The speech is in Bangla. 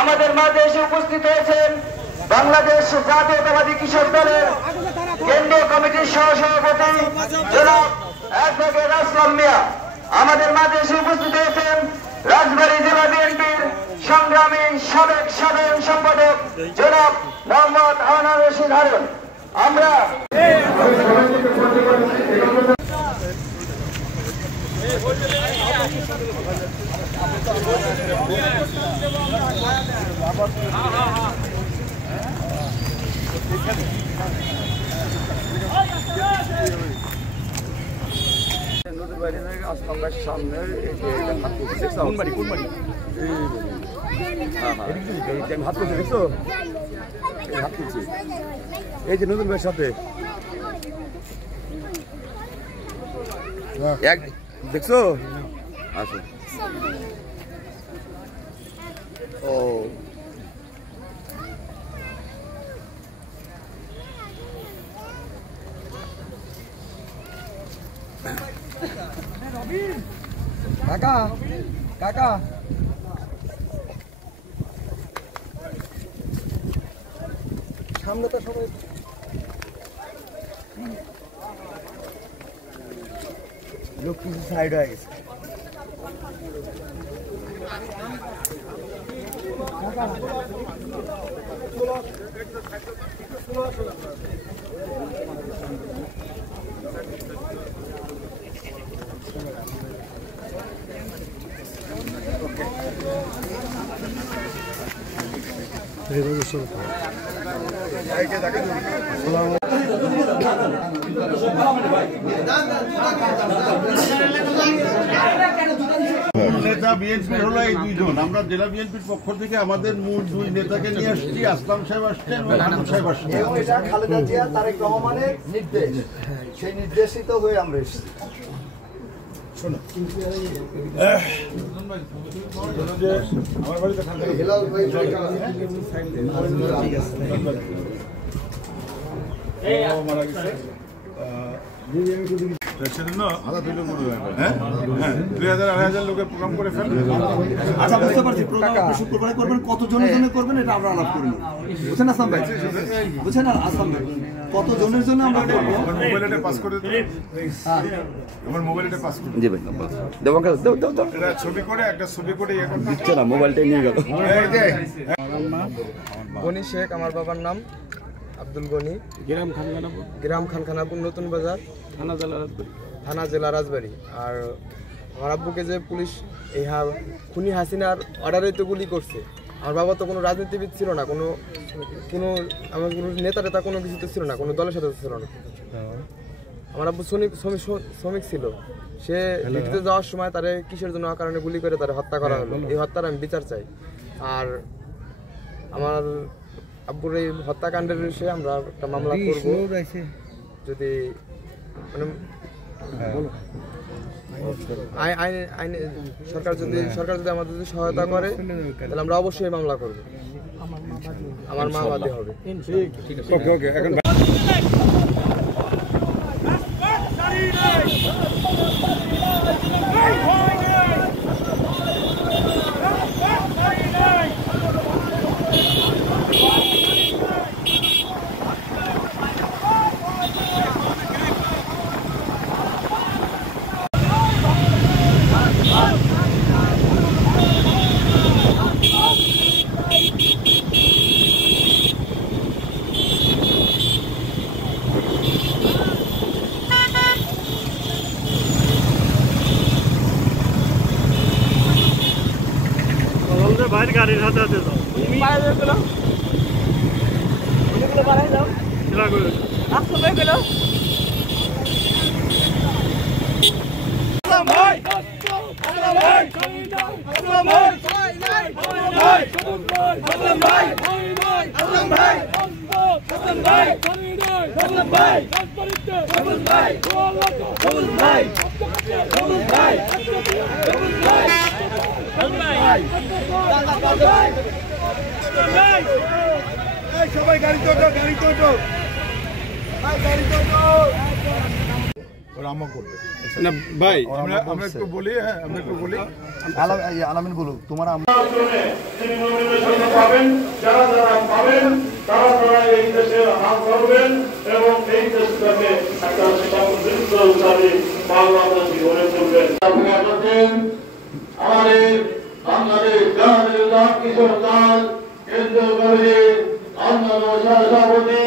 আমাদের মাঝে এসে উপস্থিত হয়েছেন বাংলাদেশ জাতীয়তাবাদী কৃষক দলের কেন্দ্রীয় কমিটির সহসভাপতি জনাব অ্যাডভোকেট আসলাম মিয়া। আমাদের মাঝে এসে উপস্থিত হয়েছেন রাজবাড়ী জেলা বিএনপির সংগ্রামী সাবেক সাধারণ সম্পাদক জনাব মোহাম্মদ হারুন রশিদ হারুন। আমরা সামনের হাত করছে দেখছো, হাত করছি এই যে নতুন ভাইয়ের সাথে দেখছো। আচ্ছা ও কাকা কাকা সামনে তো সবাই লোক কিছু সাইড হয়ে গেছে। নেতা বিএনপি হলো এই দুইজন। আমরা জেলা বিএনপির পক্ষ থেকে আমাদের মূল দুই নেতাকে নিয়ে আসছি, আসলাম সাহেব আসছেন এবং আনন্দ সাহেব আসছেন। এটা খালেদা জিয়া তারেক রহমানের নির্দেশ, সেই নির্দেশিত হয়ে আমরা এসেছি। আমার বাড়িতে হেলাল ভাই মারা গেছে। সেজন্য 2000-2500 লোকের প্রোগ্রাম করে ফেলবেন। আচ্ছা বুঝতে পারছি, প্রোগ্রাম শুক্রবারে করবেন, কত জনের জন্য করবেন এটা আমরা আলাপ করব। বুঝছেন আসলাম ভাই, বুঝছেন আসলাম ভাই, কত জনের জন্য আমরা করব। আমার মোবাইলটা পাস করে দিন। আমার মোবাইলটা পাস করে জি ভাই দেব দাও এটা ছবি করে একটা ছবি করে ইয়ে করতে দিচ্ছে না, মোবাইলটাই নিয়ে গেল। গনি শেখ আমার বাবার নাম, আব্দুল গনি, গ্রাম খানখানাপুর, নতুন বাজার, থানা জেলা রাজবাড়ী। আর আমার আব্বুকে যে পুলিশ এই খুনি হাসিনার অর্ডারে তো গুলি করছে। আমার বাবা তো কোনো রাজনীতিবিদ ছিল না, কোনো আমার কোনো নেতা কোনো কিছু তো ছিল না, কোনো দলের সাথে ছিল না। আমার আব্বু শ্রমিক ছিল, সে ডিউটিতে যাওয়ার সময় তারে কিসের জন্য কারণে গুলি করে তারে হত্যা করা হলো। এই হত্যার আমি বিচার চাই। আর আমার আব্বুর এই হত্যাকাণ্ডের বিষয়ে আমরা একটা মামলা করব, যদি মানে সরকার যদি আমাদের সহায়তা করে তাহলে আমরা অবশ্যই মামলা করব। আমার মা বাদী হবে। বাইরে গাড়ির হাতে হাতে যাও, বাড়াই যাও, সবাই গাড়ি তো না ভাই, আমরা একটু বলি। আলামিন বলুক তোমার পাবেন, যারা যারা পাবেন তারা তারা এই দেশের হাত ধরবেন এবং এই দেশটাকে একটা সমৃদ্ধশালী বাংলাদেশ গড়ে তুলবেন। আমাদের বাংলাদেশ জাতীয় কিশোর দল কেন্দ্রীয় কমিটির অন্যান্য সভাপতি